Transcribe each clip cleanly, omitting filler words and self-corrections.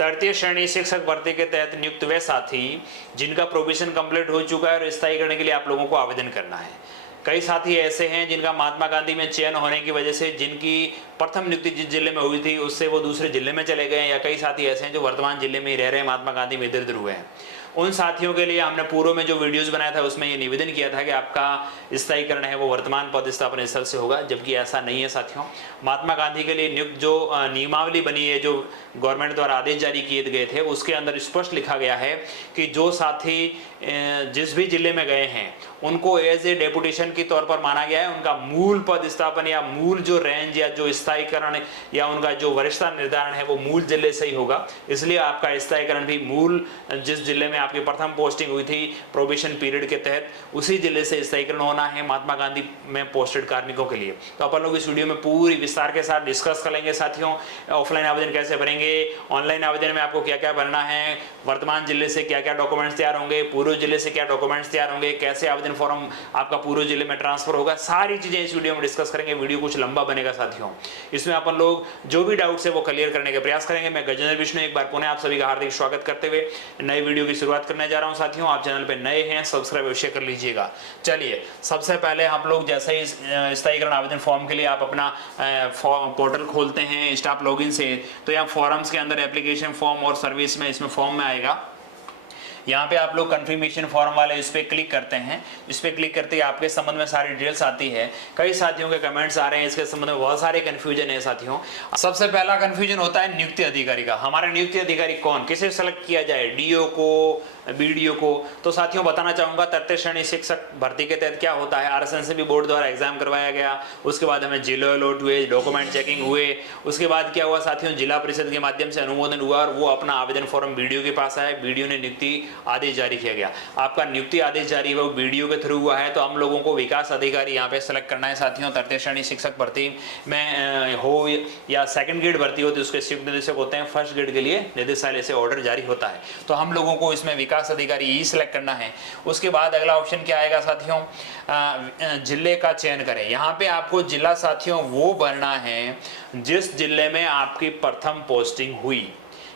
तृतीय श्रेणी शिक्षक भर्ती के तहत नियुक्त वे साथी जिनका प्रोबेशन कंप्लीट हो चुका है और स्थायीकरण के लिए आप लोगों को आवेदन करना है। कई साथी ऐसे हैं जिनका महात्मा गांधी में चयन होने की वजह से जिनकी प्रथम नियुक्ति जिस जिले में हुई थी उससे वो दूसरे जिले में चले गए, या कई साथी ऐसे हैं जो वर्तमान जिले में ही रह रहे हैं, महात्मा गांधी में इधर उधर हुए हैं। उन साथियों के लिए हमने पूर्व में जो वीडियोस बनाया था उसमें ये निवेदन किया था कि आपका स्थायीकरण है वो वर्तमान पदस्थापन स्थल से होगा, जबकि ऐसा नहीं है साथियों। महात्मा गांधी के लिए नियुक्त जो नियमावली बनी है, जो गवर्नमेंट द्वारा आदेश जारी किए गए थे, उसके अंदर स्पष्ट लिखा गया है कि जो साथी जिस भी जिले में गए हैं उनको एज ए डेपुटेशन के तौर पर माना गया है। उनका मूल पदस्थापन या मूल जो रेंज या जो स्थायीकरण या उनका जो वरिष्ठता निर्धारण है वो मूल जिले से ही होगा। इसलिए आपका स्थायीकरण भी मूल जिस जिले में आपकी प्रथम पोस्टिंग हुई थी प्रोबेशन पीरियड के तहत उसी जिले से स्थायीकरण होना है महात्मा गांधी में पोस्टेड कार्मिकों के लिए। तो अपन लोग इस वीडियो में पूरी विस्तार के साथ डिस्कस करेंगे साथियों। ऑफलाइन आवेदन कैसे भरेंगे, ऑनलाइन आवेदन में आपको क्या क्या भरना है, वर्तमान जिले से क्या क्या डॉक्यूमेंट्स तैयार होंगे, पूर्व जिले से क्या डॉक्यूमेंट्स तैयार होंगे, कैसे आवेदन फॉर्म आपका पूर्व जिले में ट्रांसफर होगा, सारी चीजें इस वीडियो में डिस्कस करेंगे। वीडियो कुछ लंबा बनेगा साथियों। इसमें अपन लोग जो भी डाउट्स है वो क्लियर करने का प्रयास करेंगे। मैं गजेंद्र विष्णु एक बार पुनः आप सभी का हार्दिक स्वागत करते हुए नई वीडियो की शुरुआत करने जा रहा हूं साथियों। आप चैनल पे नए हैं, सब्सक्राइब अवश्य कर लीजिएगा। चलिए, सबसे पहले आप लोग जैसे ही स्थायीकरण आवेदन फॉर्म के लिए आप अपना पोर्टल खोलते हैं स्टाफ लॉगिन से, तो यहाँ फॉर्म्स के अंदर एप्लीकेशन फॉर्म और सर्विस में इसमें फॉर्म में आएगा। यहाँ पे आप लोग कंफर्मेशन फॉर्म वाले इस पे क्लिक करते हैं। इस पे क्लिक करते ही आपके संबंध में सारी डिटेल्स आती है। कई साथियों के कमेंट्स आ रहे हैं इसके संबंध में, बहुत सारे कंफ्यूजन है साथियों। सबसे पहला कंफ्यूजन होता है नियुक्ति अधिकारी का। हमारा नियुक्ति अधिकारी कौन, किसे सेलेक्ट किया जाए, डीओ को, बीडीओ को? तो साथियों बताना चाहूंगा तृतीय श्रेणी शिक्षक भर्ती के तहत क्या होता है। आरएसएनसीबी बोर्ड द्वारा एग्जाम करवाया गया, उसके बाद हमें जिले अलॉट हुए, डॉक्यूमेंट चेकिंग हुए, उसके बाद क्या हुआ साथियों, जिला परिषद के माध्यम से अनुमोदन हुआ और वो अपना आवेदन फॉर्म बीडीओ के पास आया। बीडीओ ने नियुक्ति आदेश जारी किया गया। आपका नियुक्ति आदेश जारी वो बीडीओ के थ्रू हुआ है, तो हम लोगों को विकास अधिकारी यहाँ पे सेलेक्ट करना है साथियों। तृतीय श्रेणी शिक्षक भर्ती में हो या सेकंड ग्रेड भर्ती हो तो उसके संयुक्त निदेशक होते हैं, फर्स्ट ग्रेड के लिए निदेशालय से ऑर्डर जारी होता है। तो हम लोगों को इसमें विकास अधिकारी ही सिलेक्ट करना है। उसके बाद अगला ऑप्शन क्या आएगा साथियों, जिले का चयन करें। यहाँ पे आपको जिला साथियों वो भरना है जिस जिले में आपकी प्रथम पोस्टिंग हुई।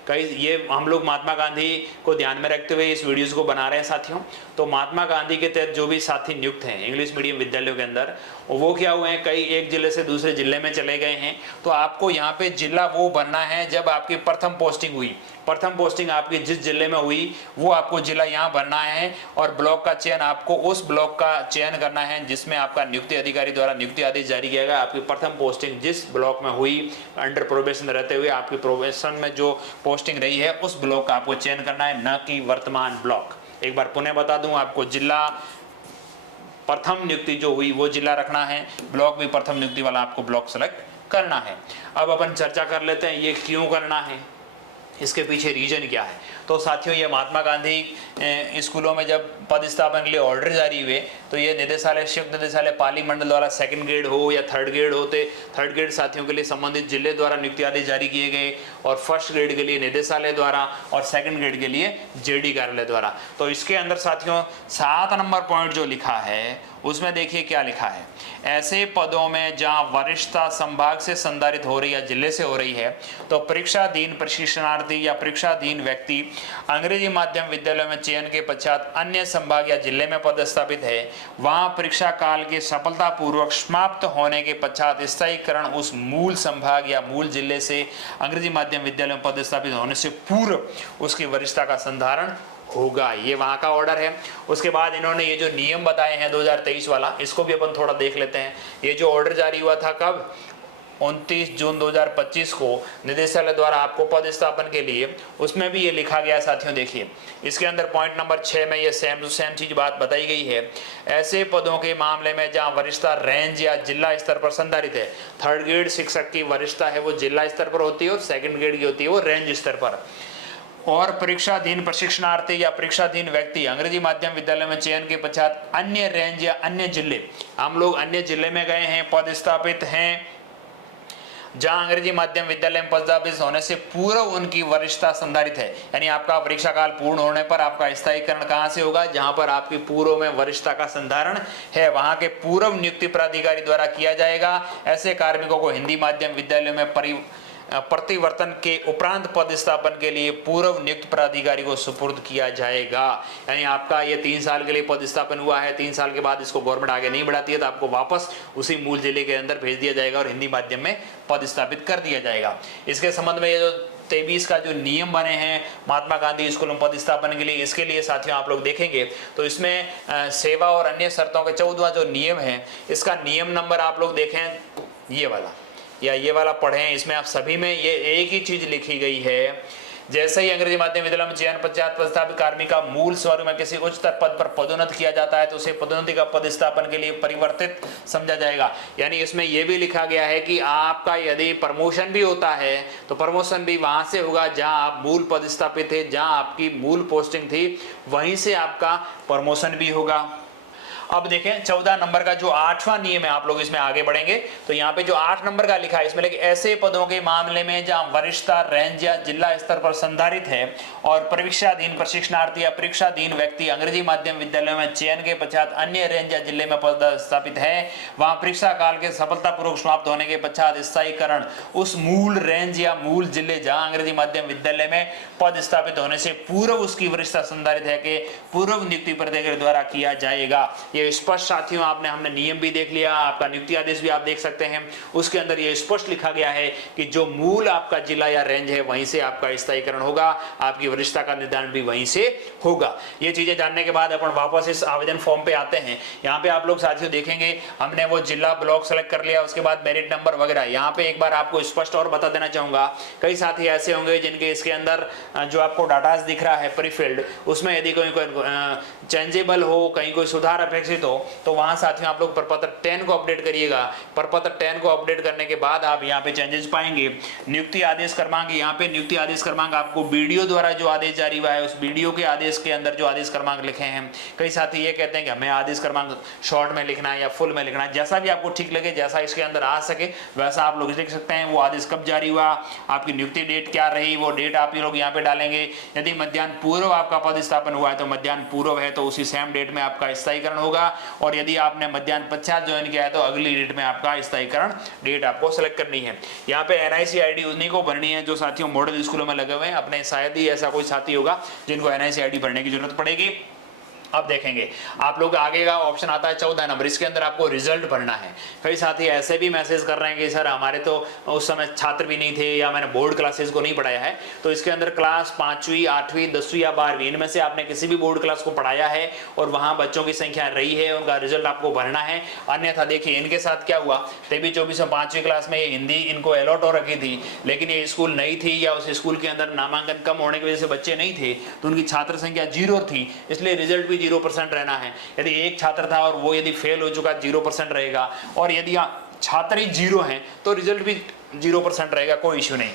कई ये हम लोग महात्मा गांधी को ध्यान में रखते हुए इस वीडियोस को बना रहे हैं साथियों। तो महात्मा गांधी के तहत जो भी साथी नियुक्त हैं इंग्लिश मीडियम विद्यालयों के अंदर, वो क्या हुए हैं, कई एक जिले से दूसरे जिले में चले गए हैं। तो आपको यहाँ पे जिला वो बनना है जब आपकी प्रथम पोस्टिंग हुई। प्रथम पोस्टिंग आपकी जिस जिले में हुई वो आपको जिला यहाँ भरना है, और ब्लॉक का चयन आपको उस ब्लॉक का चयन करना है जिसमें आपका नियुक्ति अधिकारी द्वारा नियुक्ति आदेश जारी किया गया। आपकी प्रथम पोस्टिंग जिस ब्लॉक में हुई, अंडर प्रोबेशन रहते हुए आपकी प्रोबेशन में जो पोस्टिंग रही है उस ब्लॉक का आपको चयन करना है, न कि वर्तमान ब्लॉक। एक बार पुनः बता दूं आपको, जिला प्रथम नियुक्ति जो हुई वो जिला रखना है, ब्लॉक भी प्रथम नियुक्ति वाला आपको ब्लॉक सेलेक्ट करना है। अब अपन चर्चा कर लेते हैं ये क्यों करना है, इसके पीछे रीजन क्या है। तो साथियों ये महात्मा गांधी स्कूलों में जब पदस्थापन के लिए ऑर्डर जारी हुए तो ये निदेशालय, संयुक्त निदेशालय पाली मंडल द्वारा सेकंड ग्रेड हो या थर्ड ग्रेड होते, थर्ड ग्रेड साथियों के लिए संबंधित जिले द्वारा नियुक्ति आदेश जारी किए गए, और फर्स्ट ग्रेड के लिए निदेशालय द्वारा और सेकंड ग्रेड के लिए जेडी कार्यालय द्वारा। तो इसके अंदर साथियों 7 नंबर पॉइंट जो लिखा है उसमें देखिए क्या लिखा है, ऐसे पदों में जहां वरिष्ठता संभाग से संधारित हो रही है, जिले से हो रही है, तो परीक्षाधीन प्रशिक्षणार्थी या परीक्षाधीन व्यक्ति अंग्रेजी माध्यम विद्यालय में चयन के पश्चात अन्य संभाग या जिले में पदस्थापित है, वहां परीक्षा काल के सफलतापूर्वक समाप्त होने के पश्चात स्थायीकरण उस मूल संभाग या मूल जिले से अंग्रेजी माध्यम विद्यालय में पदस्थापित होने से पूर्व उसकी वरिष्ठता का संधारण होगा। ये वहां का ऑर्डर है। उसके बाद इन्होंने ये जो नियम बताए हैं 2023 वाला, इसको भी अपन थोड़ा देख लेते हैं। ये जो ऑर्डर जारी हुआ था कब, 29 जून 2025 को निदेशालय द्वारा आपको पदस्थापन के लिए, उसमें भी ये लिखा गया साथियों। देखिए इसके अंदर पॉइंट नंबर 6 में ये सेम चीज बात बताई गई है। ऐसे पदों के मामले में जहां वरिष्ठता रेंज या जिला स्तर पर संधारित है, थर्ड ग्रेड शिक्षक की वरिष्ठता है वो जिला स्तर पर होती है और सेकंड ग्रेड की होती है वो रेंज स्तर पर, और परीक्षाधीन प्रशिक्षणार्थी या परीक्षाधीन व्यक्ति अंग्रेजी माध्यम विद्यालय में चयन के पश्चात अन्य रेंज या अन्य जिले, हम लोग अन्य जिले में गए हैं, पदस्थापित हैं, जहां अंग्रेजी माध्यम विद्यालय में पदस्थापित होने से पूर्व उनकी वरिष्ठता संधारित है। यानी आपका परीक्षा काल पूर्ण होने पर आपका स्थायीकरण कहां से होगा, जहां पर आपकी पूर्व में वरिष्ठता का संधारण है वहां के पूर्व नियुक्ति प्राधिकारी द्वारा किया जाएगा। ऐसे कार्मिकों को हिंदी माध्यम विद्यालयों में प्रतिवर्तन के उपरांत पदस्थापन के लिए पूर्व नियुक्त प्राधिकारी को सुपुर्द किया जाएगा। यानी आपका ये 3 साल के लिए पदस्थापन हुआ है, 3 साल के बाद इसको गवर्नमेंट आगे नहीं बढ़ाती है तो आपको वापस उसी मूल जिले के अंदर भेज दिया जाएगा और हिंदी माध्यम में पदस्थापित कर दिया जाएगा। इसके संबंध में ये जो 23 का जो नियम बने हैं महात्मा गांधी स्कूल में पदस्थापन के लिए, इसके लिए साथियों आप लोग देखेंगे तो इसमें सेवा और अन्य शर्तों के 14वां जो नियम है, इसका नियम नंबर आप लोग देखें ये वाला या ये वाला पढ़ें। इसमें आप सभी में ये एक ही चीज लिखी गई है, जैसे ही अंग्रेजी माध्यम विद्यालय में चयन पश्चात पदस्थापित कार्मिक का मूल स्वर्ग में किसी उच्चतर पद पर पदोन्नत किया जाता है तो उसे पदोन्नति का पदस्थापन के लिए परिवर्तित समझा जाएगा। यानी इसमें यह भी लिखा गया है कि आपका यदि प्रमोशन भी होता है तो प्रमोशन भी वहां से होगा जहां आप मूल पदस्थापित थे, जहां आपकी मूल पोस्टिंग थी वहीं से आपका प्रमोशन भी होगा। अब देखें 14 नंबर का जो 8वां नियम है, आप लोग इसमें आगे बढ़ेंगे तो यहाँ पे जो 8 नंबर का लिखा है इसमें लेकिन ऐसे पदों के मामले में जहां वरिष्ठता रेंज या जिला स्तर पर संधारित है और परीक्षाधीन प्रशिक्षणार्थी या परीक्षाधीन व्यक्ति अंग्रेजी माध्यम विद्यालय में चयन के पश्चात अन्य रेंज या जिले में पदस्थापित है, वहां परीक्षा काल के सफलतापूर्वक समाप्त होने के पश्चात स्थायीकरण उस मूल रेंज या मूल जिले जहां अंग्रेजी माध्यम विद्यालय में पद स्थापित होने से पूर्व उसकी वरिष्ठता संधारित है कि पूर्व नियुक्ति प्राधिकारी द्वारा किया जाएगा। ये स्पष्ट साथियों हमने नियम भी देख लिया, आपका नियुक्ति आदेश भी आप देख सकते हैं, उसके अंदर ये स्पष्ट लिखा गया है कि जो मूल आपका जिला या रेंज है वहीं से आपका स्थायीकरण होगा, आपकी वरिष्ठता का निर्धारण भी वहीं से होगा। ये चीजें जानने के बाद अपन वापस इस आवेदन फॉर्म पे आते हैं। यहाँ पे आप लोग साथियों देखेंगे हमने वो जिला ब्लॉक सेलेक्ट कर लिया, उसके बाद मेरिट नंबर वगैरह। यहाँ पे एक बार आपको स्पष्ट और बता देना चाहूंगा, कई साथी ऐसे होंगे जिनके इसके अंदर जो आपको डाटा दिख रहा है प्रीफिल्ड, उसमें यदि कोई चेंजेबल हो, कहीं कोई सुधार अपेक्षित हो तो वहां साथियों आप लोग प्रपत्र 10 को अपडेट करिएगा। प्रपत्र 10 को अपडेट करने के बाद आप यहाँ पे चेंजेस पाएंगे। नियुक्ति आदेश क्रमांक, यहाँ पे नियुक्ति आदेश क्रमांक आपको बीडीओ द्वारा जो आदेश जारी हुआ है उस बीडीओ के आदेश के अंदर जो आदेश क्रमांक लिखे हैं, कई साथी ये कहते हैं कि हमें आदेश क्रमांक शॉर्ट में लिखना है या फुल में लिखना है, जैसा भी आपको ठीक लगे, जैसा इसके अंदर आ सके वैसा आप लोग लिख सकते हैं। वो आदेश कब जारी हुआ, आपकी नियुक्ति डेट क्या रही, वो डेट आप लोग यहाँ पे डालेंगे। यदि मध्याह्न पूर्व आपका पदस्थापन हुआ है तो मध्याह्न पूर्व है तो उसी सेम डेट में आपका स्थायीकरण होगा, और यदि आपने मध्याह्न पश्चात ज्वाइन किया है तो अगली डेट में आपका स्थायीकरण डेट आपको सेलेक्ट करनी है। यहाँ पे एनआईसी आईडी उन्हीं को भरनी है जो साथियों मॉडल स्कूलों में लगे हुए हैं। अपने शायद ही ऐसा कोई साथी होगा जिनको एनआईसी आईडी भरने की जरूरत पड़ेगी। अब देखेंगे आप लोग आगे का ऑप्शन आता है 14 नंबर, इसके अंदर आपको रिजल्ट भरना है। कई साथी ऐसे भी मैसेज कर रहे हैं कि सर हमारे तो उस समय छात्र भी नहीं थे या मैंने बोर्ड क्लासेस को नहीं पढ़ाया है, तो इसके अंदर क्लास 5वीं 8वीं 10वीं या 12वीं इनमें से आपने किसी भी बोर्ड क्लास को पढ़ाया है और वहां बच्चों की संख्या रही है, उनका रिजल्ट आपको भरना है। अन्यथा देखिए इनके साथ क्या हुआ, 23-24 में 5वीं क्लास में ये हिंदी इनको अलॉट हो रखी थी, लेकिन ये स्कूल नहीं थी या उस स्कूल के अंदर नामांकन कम होने की वजह से बच्चे नहीं थे तो उनकी छात्र संख्या 0 थी, इसलिए रिजल्ट भी 0% रहना है। यदि एक छात्र था और वो यदि फेल हो चुका 0% रहेगा, और यदि छात्र ही 0 हैं तो रिजल्ट भी 0% रहेगा, कोई इश्यू नहीं।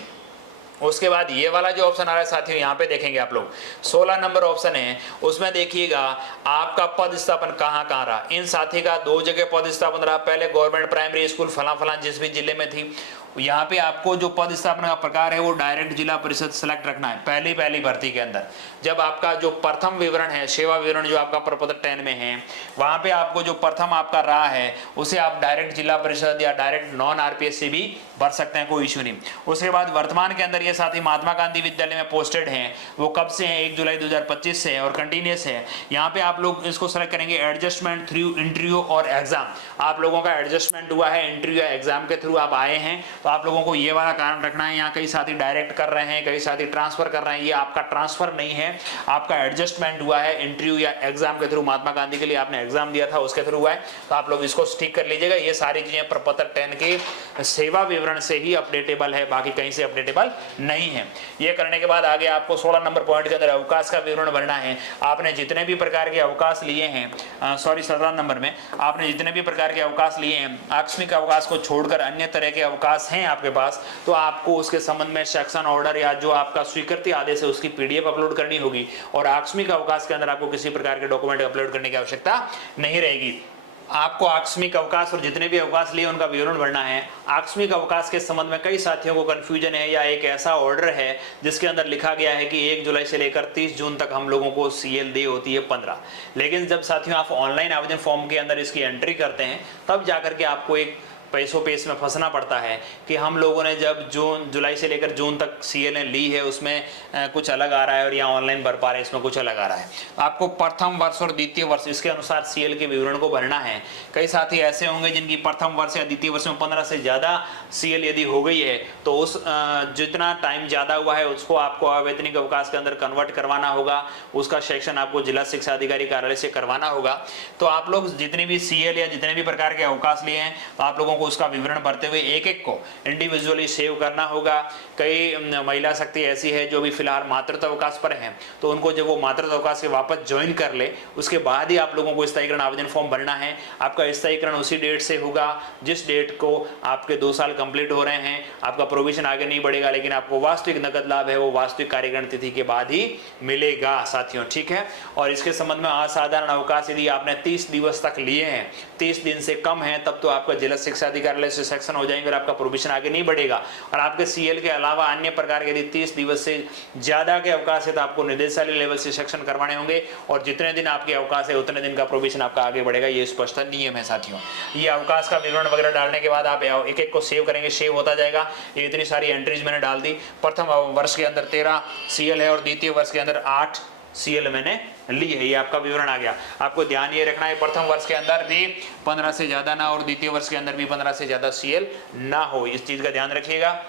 उसके बाद ये वाला जो ऑप्शन आ रहा है साथियों यहाँ पे देखेंगे आप लोग 16 नंबर ऑप्शन है, उसमें देखिएगा आपका पद स्थापन कहाँ रहा। इन साथी का 2 जगह पद स्थापन रहा, पहले गवर्नमेंट प्राइमरी स्कूल फला जिस भी जिले में थी, यहाँ पे आपको जो पद स्थापना का प्रकार है वो डायरेक्ट जिला परिषद सेलेक्ट रखना है पहली भर्ती के अंदर। जब आपका जो प्रथम विवरण है, सेवा विवरण जो आपका प्रपत्र 10 में है, वहां पे आपको जो प्रथम आपका रहा है उसे आप डायरेक्ट जिला परिषद या डायरेक्ट नॉन आरपीएस से भी भर सकते हैं, कोई इशू नहीं। उसके बाद वर्तमान के अंदर ये साथी महात्मा गांधी विद्यालय में पोस्टेड हैं, वो कब से हैं, 1 जुलाई 2025 से और कंटिन्यूस है। यहाँ पे आप लोग इसको सेलेक्ट करेंगे एडजस्टमेंट थ्रू इंटरव्यू और एग्जाम। आप लोगों का एडजस्टमेंट हुआ है इंटरव्यू या एग्जाम के थ्रू आप आए हैं तो आप लोगों को ये वाला कारण रखना है। यहाँ कई साथी डायरेक्ट कर रहे हैं, कई साथी ट्रांसफर कर रहे हैं, ये आपका ट्रांसफर नहीं है, आपका एडजस्टमेंट हुआ है इंटरव्यू या एग्जाम के थ्रू। महात्मा गांधी के लिए आपने एग्जाम दिया था उसके थ्रू हुआ है, तो आप लोग इसको ठीक कर लीजिएगा। ये सारी चीजें प्रपत्र 10 के सेवा विवरण से ही अपडेटेबल है, बाकी कहीं से अपडेटेबल नहीं है। ये करने के बाद आगे आपको 16 नंबर पॉइंट के अंदर अवकाश का विवरण भरना है। आपने जितने भी प्रकार के अवकाश लिए हैं, 17 नंबर में आपने जितने भी प्रकार के अवकाश लिए हैं, आकस्मिक अवकाश को छोड़कर अन्य तरह के अवकाश हैं आपके पास, तो आपको उसके संबंध में सेक्शन ऑर्डर या जो आपका स्वीकृति आदेश है उसकी पीडीएफ अपलोड करनी होगी। और आकस्मिक अवकाश के अंदर आपको किसी प्रकार के डॉक्यूमेंट अपलोड करने की आवश्यकता नहीं रहेगी। आपको आकस्मिक अवकाश और जितने भी अवकाश लिए उनका विवरण भरना है। आकस्मिक अवकाश के संबंध में कई साथियों को कंफ्यूजन है, या एक ऐसा ऑर्डर है जिसके अंदर लिखा गया है कि 1 जुलाई से लेकर 30 जून तक हम लोगों को सीएल दे होती है 15, लेकिन जब साथियों आप ऑनलाइन आवेदन फॉर्म के अंदर इसकी एंट्री करते हैं तब जाकर के आपको एक पैसों पे इसमें फंसना पड़ता है कि हम लोगों ने जब जुलाई से लेकर जून तक CL ली है उसमें कुछ अलग आ रहा है और यहाँ ऑनलाइन भर पा रहे हैं इसमें कुछ अलग आ रहा है। आपको प्रथम वर्ष और द्वितीय वर्ष इसके अनुसार CL के विवरण को भरना है। कई साथी ऐसे होंगे जिनकी प्रथम वर्ष या द्वितीय वर्ष में 15 से ज़्यादा CL यदि हो गई है तो उस जितना टाइम ज़्यादा हुआ है उसको आपको अवैतनिक अवकाश के अंदर कन्वर्ट करवाना होगा, उसका सेक्शन आपको जिला शिक्षा अधिकारी कार्यालय से करवाना होगा। तो आप लोग जितने भी CL या जितने भी प्रकार के अवकाश लिए हैं तो आप लोगों को उसका विवरण भरते हुए एक एक को इंडिविजुअली सेव करना होगा। कई महिला शक्ति ऐसी है जो भी फिलहाल मातृत्व अवकाश पर है तो उनको जब वो मातृत्व अवकाश से वापस ज्वाइन कर ले उसके बाद ही आप लोगों को स्थायीकरण आवेदन फॉर्म भरना है। आपका स्थायीकरण उसी डेट से होगा जिस डेट को आपके 2 साल कंप्लीट हो रहे हैं। आपका प्रोविजन आगे नहीं बढ़ेगा लेकिन आपको वास्तविक नकद लाभ है वो वास्तविक कार्यकरण तिथि के बाद ही मिलेगा साथियों, ठीक है। और इसके संबंध में असाधारण अवकाश यदि आपने 30 दिवस तक लिए हैं, 30 दिन से कम है, तब तो आपका जिला शिक्षा अधिकारी से सेक्शन हो जाएंगे और आपका प्रोविजन आगे नहीं बढ़ेगा। और आपके CL के अलावा अन्य प्रकार के यदि 30 दिवस से ज्यादा के अवकाश है तो आपको निदेशालय लेवल से सेक्शन करवाने होंगे और जितने दिन आपके अवकाश है उतने दिन का प्रोविजन आपका आगे बढ़ेगा। ये स्पष्ट नियम है साथियों। ये अवकाश का विवरण वगैरह डालने के बाद आप एक एक को सेव करेंगे, सेव होता जाएगा। ये इतनी सारी एंट्रीज मैंने डाल दी। प्रथम वर्ष के अंदर 13 CL है और द्वितीय वर्ष के अंदर 8 CL मैंने ली है। ये आपका विवरण आ गया। आपको ध्यान ये रखना है प्रथम वर्ष के अंदर भी 15 से ज्यादा ना और द्वितीय वर्ष के अंदर भी 15 से ज्यादा CL ना हो, इस चीज का ध्यान रखिएगा।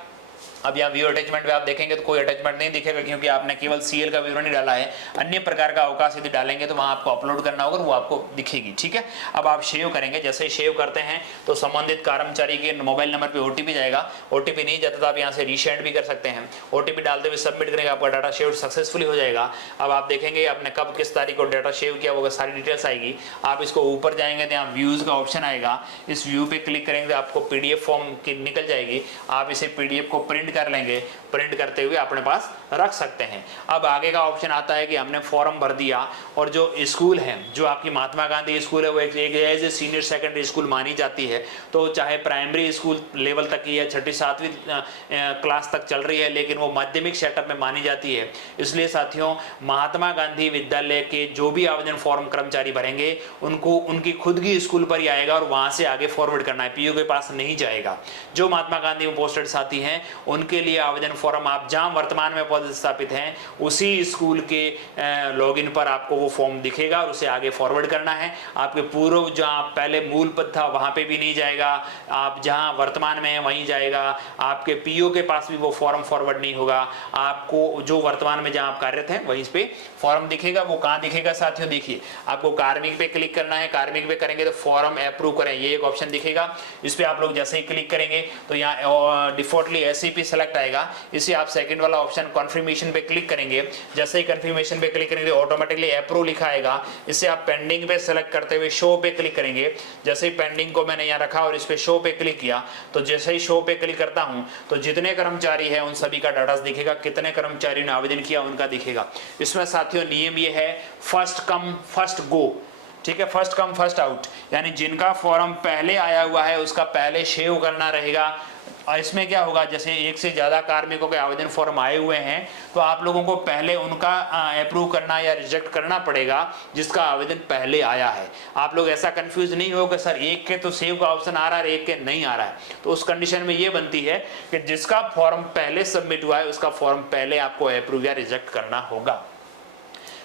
अब यहाँ व्यू अटैचमेंट में आप देखेंगे तो कोई अटैचमेंट नहीं दिखेगा क्योंकि आपने केवल CL का विवरण ही डाला है। अन्य प्रकार का अवकाश यदि डालेंगे तो वहाँ आपको अपलोड करना होगा, वो आपको दिखेगी, ठीक है। अब आप सेव करेंगे, जैसे ही सेव करते हैं तो संबंधित कर्मचारी के मोबाइल नंबर पे OTP जाएगा। OTP नहीं जाता तो आप यहाँ से रीसेंड भी कर सकते हैं। OTP डालते हुए सबमिट करेंगे, आपका डाटा सेव सक्सेसफुली हो जाएगा। अब आप देखेंगे आपने कब किस तारीख को डाटा सेव किया होगा, सारी डिटेल्स आएगी। आप इसको ऊपर जाएंगे तो यहाँ व्यूज का ऑप्शन आएगा, इस व्यू पे क्लिक करेंगे तो आपको PDF फॉर्म की निकल जाएगी। आप इसे PDF को प्रिंट कर लेंगे, प्रिंट करते हुए अपने पास रख सकते हैं। अब आगे का ऑप्शन आता है कि हमने फॉर्म भर दिया और जो स्कूल है, जो आपकी महात्मा गांधी स्कूल है वो एक as a senior secondary school मानी जाती है। तो चाहे प्राइमरी स्कूल लेवल तक की है, 6ठी 7वीं क्लास तक चल रही है, लेकिन वो माध्यमिक सेटअप में मानी जाती है। इसलिए साथियों महात्मा गांधी विद्यालय के जो भी आवेदन फॉर्म कर्मचारी भरेंगे उनको उनकी खुद की स्कूल पर ही आएगा और वहां से आगे फॉरवर्ड करना है, PO के पास नहीं जाएगा। जो महात्मा गांधी में पोस्टेड साथी हैं उनके लिए आवेदन फॉर्म आप जहां वर्तमान में पदस्थापित हैं उसी स्कूल के लॉगिन पर आपको वो फॉर्म दिखेगा और उसे आगे फॉरवर्ड करना है। आपके पूर्व जहां पहले मूल पद था वहां पे भी नहीं जाएगा, आप जहां वर्तमान में है वहीं जाएगा। आपके PO के पास भी वो फॉर्म फॉरवर्ड नहीं होगा। आपको जो वर्तमान में जहां आप कार्यरत हैं वहीं पे फॉर्म दिखेगा। वो कहां दिखेगा साथियों, देखिए आपको कार्मिक पे क्लिक करना है। कार्मिक पे करेंगे तो फॉर्म अप्रूव करें, ये एक ऑप्शन दिखेगा। इस पे आप लोग जैसे ही क्लिक करेंगे तो यहाँ डिफॉल्टली SCP सेलेक्ट आएगा। इसे आप सेकंड वाला ऑप्शन कन्फर्मेशन पे क्लिक करेंगे। जैसे ही कन्फर्मेशन पे क्लिक करेंगे ऑटोमेटिकली अप्रूव लिखा आएगा। इसे आप पेंडिंग पे सेलेक्ट करते हुए शो पे क्लिक करेंगे। जैसे ही पेंडिंग को मैंने यहाँ रखा और इस पे शो पे क्लिक किया तो जैसे ही शो पे क्लिक करता हूँ तो जितने कर्मचारी है उन सभी का डाटा दिखेगा, कितने कर्मचारियों ने आवेदन किया उनका दिखेगा। इसमें साथियों नियम ये है फर्स्ट कम फर्स्ट गो, ठीक है, फर्स्ट कम फर्स्ट आउट, यानी जिनका फॉर्म पहले आया हुआ है उसका पहले सेव करना रहेगा। और इसमें क्या होगा, जैसे एक से ज्यादा कार्मिकों के आवेदन फॉर्म आए हुए हैं तो आप लोगों को पहले उनका अप्रूव करना या रिजेक्ट करना पड़ेगा जिसका आवेदन पहले आया है। आप लोग ऐसा कंफ्यूज नहीं हो कि सर एक के तो सेव का ऑप्शन आ रहा है एक के नहीं आ रहा है। तो उस कंडीशन में ये बनती है कि जिसका फॉर्म पहले सबमिट हुआ है उसका फॉर्म पहले आपको अप्रूव या रिजेक्ट करना होगा।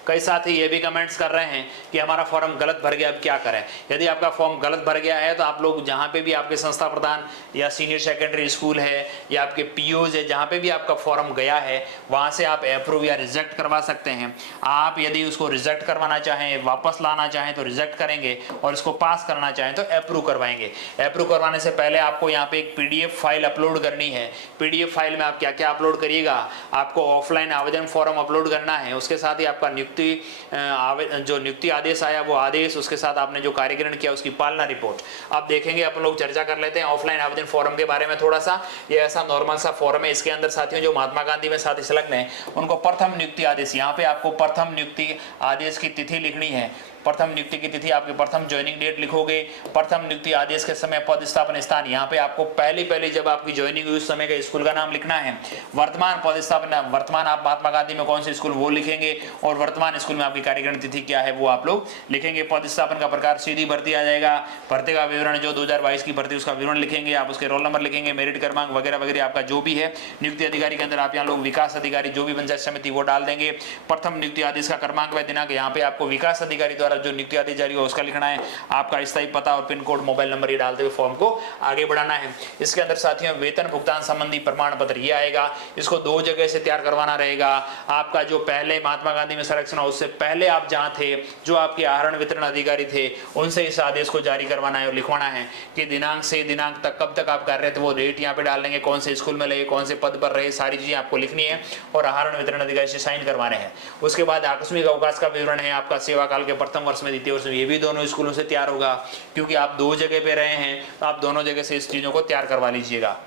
कई साथी ये भी कमेंट्स कर रहे हैं कि हमारा फॉर्म गलत भर गया, अब क्या करें। यदि आपका फॉर्म गलत भर गया है तो आप लोग जहाँ पे भी आपके संस्था प्रधान या सीनियर सेकेंडरी स्कूल है या आपके POs है, जहाँ पे भी आपका फॉर्म गया है वहाँ से आप अप्रूव या रिजेक्ट करवा सकते हैं। आप यदि उसको रिजेक्ट करवाना चाहें, वापस लाना चाहें तो रिजेक्ट करेंगे और इसको पास करना चाहें तो अप्रूव करवाएंगे। अप्रूव करवाने से पहले आपको यहाँ पे एक PDF फाइल अपलोड करनी है। PDF फाइल में आप क्या क्या अपलोड करिएगा, आपको ऑफलाइन आवेदन फॉर्म अपलोड करना है, उसके साथ ही आपका जो नियुक्ति आदेश आया वो आदेश, उसके साथ आपने जो कार्यकरण किया उसकी पालना रिपोर्ट। आप देखेंगे अपन लोग चर्चा कर लेते हैं ऑफलाइन आवेदन फॉर्म के बारे में थोड़ा सा। ये ऐसा नॉर्मल सा फॉर्म है, इसके अंदर साथियों जो महात्मा गांधी में साथी संलग्न है उनको प्रथम नियुक्ति आदेश, यहाँ पे आपको प्रथम नियुक्ति आदेश की तिथि लिखनी है। प्रथम नियुक्ति की तिथि आपके प्रथम ज्वाइनिंग डेट लिखोगे। प्रथम नियुक्ति आदेश के समय पद स्थापन स्थान, यहाँ पे आपको पहले जब आपकी ज्वाइनिंग हुई उस समय के स्कूल का नाम लिखना है। वर्तमान पद स्थापना, वर्तमान आप महात्मा गांधी में कौन से स्कूल वो लिखेंगे और वर्तमान वर्तमान स्कूल में आपकी कार्यकारिणी तिथि क्या है वो आप लोग लिखेंगे। पदस्थापन का प्रकार सीधी भर्ती आ जाएगा। भर्ती का विवरण जो 2022 की भर्ती उसका विवरण लिखेंगे आप, उसके रोल नंबर लिखेंगे, मेरिट क्रमांक वगैरह वगैरह आपका जो भी है। नियुक्ति अधिकारी के अंदर आप यहाँ लोग विकास अधिकारी जो भी पंचायत समिति वो डाल देंगे। प्रथम नियुक्ति आदेश का क्रमांक व दिनांक यहाँ पे आपको विकास अधिकारी द्वारा जो नियुक्ति आदेश जारी हो उसका लिखना है। आपका स्थायी पता और पिन कोड मोबाइल नंबर ये डालते हुए फॉर्म को आगे बढ़ाना है। इसके अंदर साथियों वेतन भुगतान संबंधी प्रमाण पत्र ये आएगा। इसको 2 जगह से तैयार करवाना रहेगा। आपका जो पहले महात्मा गांधी में संरक्षण हो उससे पहले आप जहाँ थे, जो आपके आहरण वितरण अधिकारी थे, उनसे इस आदेश को जारी करवाना है और लिखवाना है कि दिनांक से दिनांक तक कब तक आप कर रहे थे, वो डेट यहाँ पे डाल देंगे, कौन से स्कूल में लगे, कौन से पद पर रहे, सारी चीजें आपको लिखनी है और आहरण वितरण अधिकारी से साइन करवाने हैं। उसके बाद आकस्मिक अवकाश का विवरण है आपका सेवा काल के प्रथम वर्ष में द्वितीय वर्ष में, ये भी दोनों स्कूलों से तैयार होगा क्योंकि आप 2 जगह पे रहे हैं तो आप दोनों जगह से इस चीजों को तैयार करवा लीजिएगा।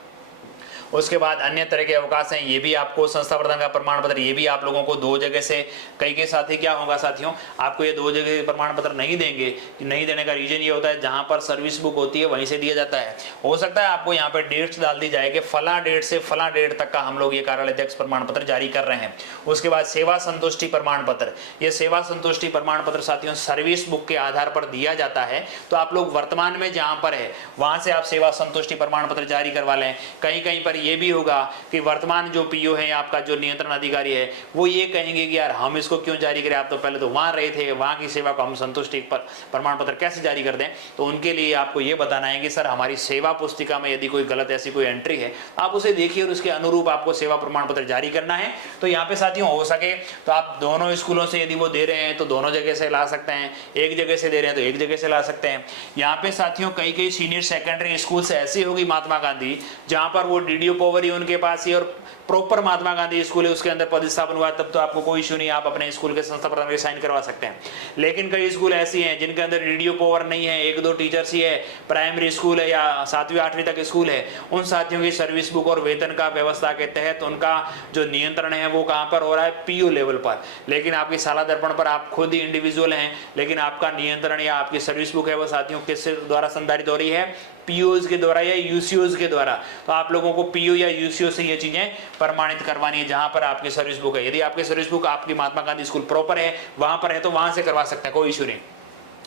उसके बाद अन्य तरह के अवकाश हैं, ये भी आपको संस्था प्रदान का प्रमाण पत्र, ये भी आप लोगों को 2 जगह से, कई साथी क्या होगा साथियों, आपको ये 2 जगह प्रमाण पत्र नहीं देंगे। नहीं देने का रीजन ये होता है जहां पर सर्विस बुक होती है वहीं से दिया जाता है। हो सकता है आपको यहाँ पे डेट्स डाल दी जाए कि फला डेट से फला डेट तक का हम लोग ये कार्यालय अध्यक्ष प्रमाण पत्र जारी कर रहे हैं। उसके बाद सेवा संतुष्टि प्रमाण पत्र, ये सेवा संतुष्टि प्रमाण पत्र साथियों सर्विस बुक के आधार पर दिया जाता है। तो आप लोग वर्तमान में जहां पर है वहां से आप सेवा संतुष्टि प्रमाण पत्र जारी करवा लें। कहीं कहीं पर ये भी होगा कि वर्तमान जो पीओ है आपका जो नियंत्रण अधिकारी है वो ये कहेंगे कि यार हम इसको क्यों जारी करें, आप तो पहले तो वहां रहे थे, वहां की सेवा को हम संतुष्टि प्रमाण पत्र कैसे जारी कर दें। तो उनके लिए आपको ये बताना है कि सर हमारी सेवा पुस्तिका में यदि कोई गलत ऐसी कोई एंट्री है आप उसे देखिए और उसके अनुरूप आपको सेवा प्रमाण पत्र जारी करना है। तो यहाँ पे साथियों हो सके तो आप दोनों स्कूलों से यदि वो दे रहे हैं तो दोनों जगह से ला सकते हैं, एक जगह से दे रहे हैं तो एक जगह से ला सकते हैं। यहाँ पे साथियों कई सीनियर सेकेंडरी स्कूल से ऐसी होगी महात्मा गांधी जहां पर वो डीडीओ पावर उनके पास ही और प्रॉपर महात्मा गांधी स्कूल है उसके अंदर पदस्थापन हुआ, तब तो आपको कोई इशू नहीं, आप अपने स्कूल के संस्था प्रधान के साइन करवा सकते हैं। लेकिन कई स्कूल ऐसी हैं जिनके अंदर डीडीओ पावर नहीं है, 1-2 टीचर्स ही है, प्राइमरी स्कूल है या 7वीं 8वीं तक स्कूल है, उन साथियों की सर्विस बुक और वेतन का व्यवस्था के तहत उनका जो नियंत्रण है वो कहां पर हो रहा है, पीयू लेवल पर। लेकिन आपकी शाला दर्पण पर आप खुद ही इंडिविजुअल हैं, लेकिन आपका नियंत्रण या आपकी सर्विस बुक है वो साथियों किस द्वारा संधारित हो रही है, पीओज के द्वारा या यूसीओज के द्वारा। तो आप लोगों को पीओ या यूसीओ से ये चीजें प्रमाणित करवानी है जहां पर आपकी सर्विस बुक है। यदि आपकी सर्विस बुक आपकी महात्मा गांधी स्कूल प्रॉपर है वहां पर है तो वहां से करवा सकते हैं, कोई इशू नहीं।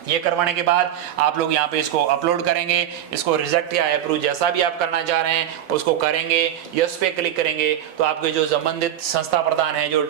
ये करवाने के बाद आप लोग यहाँ पे इसको अपलोड करेंगे, इसको रिजेक्ट या अप्रूव जैसा भी आप करना चाह रहे हैं उसको करेंगे, यस पे क्लिक करेंगे तो आपके जो संबंधित संस्था प्रधान है, जो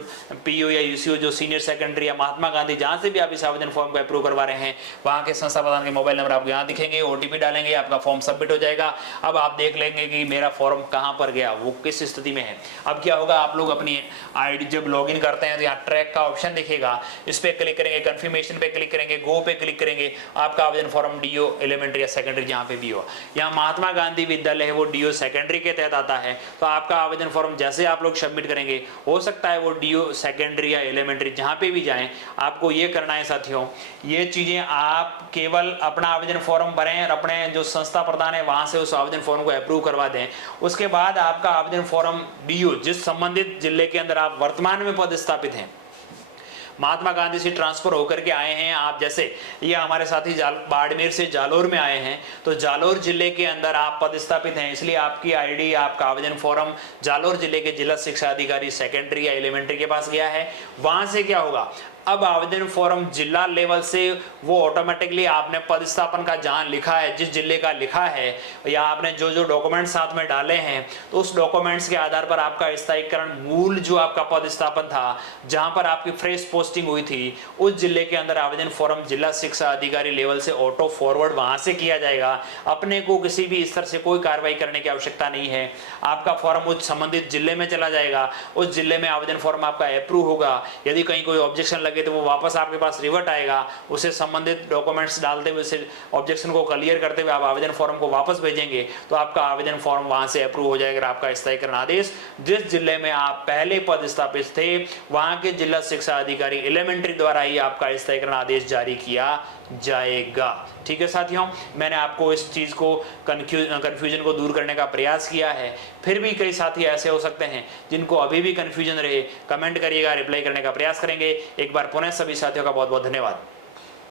पीओ या यूसीओ, जो सीनियर सेकेंडरी या महात्मा गांधी जहाँ से भी आप इस आवेदन फॉर्म को अप्रूव करवा रहे हैं वहाँ के संस्था प्रधान के मोबाइल नंबर आपको यहाँ दिखेंगे, ओटीपी डालेंगे, आपका फॉर्म सबमिट हो जाएगा। अब आप देख लेंगे कि मेरा फॉर्म कहाँ पर गया, वो किस स्थिति में है। अब क्या होगा, आप लोग अपनी आईडी जब लॉगिन करते हैं तो यहाँ ट्रैक का ऑप्शन दिखेगा, इस पे क्लिक करेंगे, कंफर्मेशन पे क्लिक करेंगे, गो पे क्लिक करेंगे, आपका आवेदन फॉर्म डीओ एलिमेंट्री या सेकेंडरी जहां पे भी हो, यहाँ महात्मा गांधी विद्यालय है वो डीओ सेकेंडरी के तहत आता है। तो आपका आवेदन फॉर्म जैसे आप लोग सबमिट करेंगे हो सकता है वो डीओ सेकेंडरी या एलिमेंट्री जहां पे भी जाएं, आपको ये करना है साथियों, ये चीजें आप केवल अपना आवेदन फॉर्म भरें और अपने जो संस्था प्रधान है वहां से उस आवेदन फॉर्म को अप्रूव करवा दें। उसके बाद आपका आवेदन फॉर्म डीओ जिस संबंधित जिले के अंदर आप वर्तमान में पदस्थापित हैं, महात्मा गांधी से ट्रांसफर होकर के आए हैं आप, जैसे ये हमारे साथी बाड़मेर से जालोर में आए हैं तो जालोर जिले के अंदर आप पदस्थापित हैं, इसलिए आपकी आईडी, आपका आवेदन फॉर्म जालोर जिले के जिला शिक्षा अधिकारी सेकेंडरी या एलिमेंट्री के पास गया है। वहां से क्या होगा, अब आवेदन फॉर्म जिला लेवल से वो ऑटोमेटिकली आपने पदस्थापन का जहां लिखा है, जिस जिले का लिखा है या आपने जो जो डॉक्यूमेंट साथ में डाले हैं तो उस डॉक्यूमेंट्स के आधार पर आपका स्थायीकरण मूल जो आपका पदस्थापन था जहां पर आपकी फ्रेश पोस्टिंग हुई थी उस जिले के अंदर आवेदन फॉर्म जिला शिक्षा अधिकारी लेवल से ऑटो फॉरवर्ड वहां से किया जाएगा। अपने को किसी भी स्तर से कोई कार्रवाई करने की आवश्यकता नहीं है, आपका फॉर्म उस संबंधित जिले में चला जाएगा, उस जिले में आवेदन फॉर्म आपका अप्रूव होगा। यदि कहीं कोई ऑब्जेक्शन लगे तो वो वापस आपके पास रिवर्ट आएगा, उसे संबंधित डॉक्यूमेंट्स डालते हुए उसे ऑब्जेक्शन को क्लियर करते हुए आप आवेदन फॉर्म को वापस भेजेंगे तो आपका आवेदन फॉर्म वहां से अप्रूव हो जाएगा। आपका स्थायीकरण आदेश जिस जिले में आप पहले पदस्थापित थे वहां के जिला शिक्षा अधिकारी एलिमेंट्री द्वारा ही आपका स्थायीकरण आदेश जारी किया जाएगा। ठीक है साथियों, मैंने आपको इस चीज को कंफ्यूजन को दूर करने का प्रयास किया है। फिर भी कई साथी ऐसे हो सकते हैं जिनको अभी भी कंफ्यूजन रहे, कमेंट करिएगा, रिप्लाई करने का प्रयास करेंगे। एक बार पुनः सभी साथियों का बहुत बहुत धन्यवाद।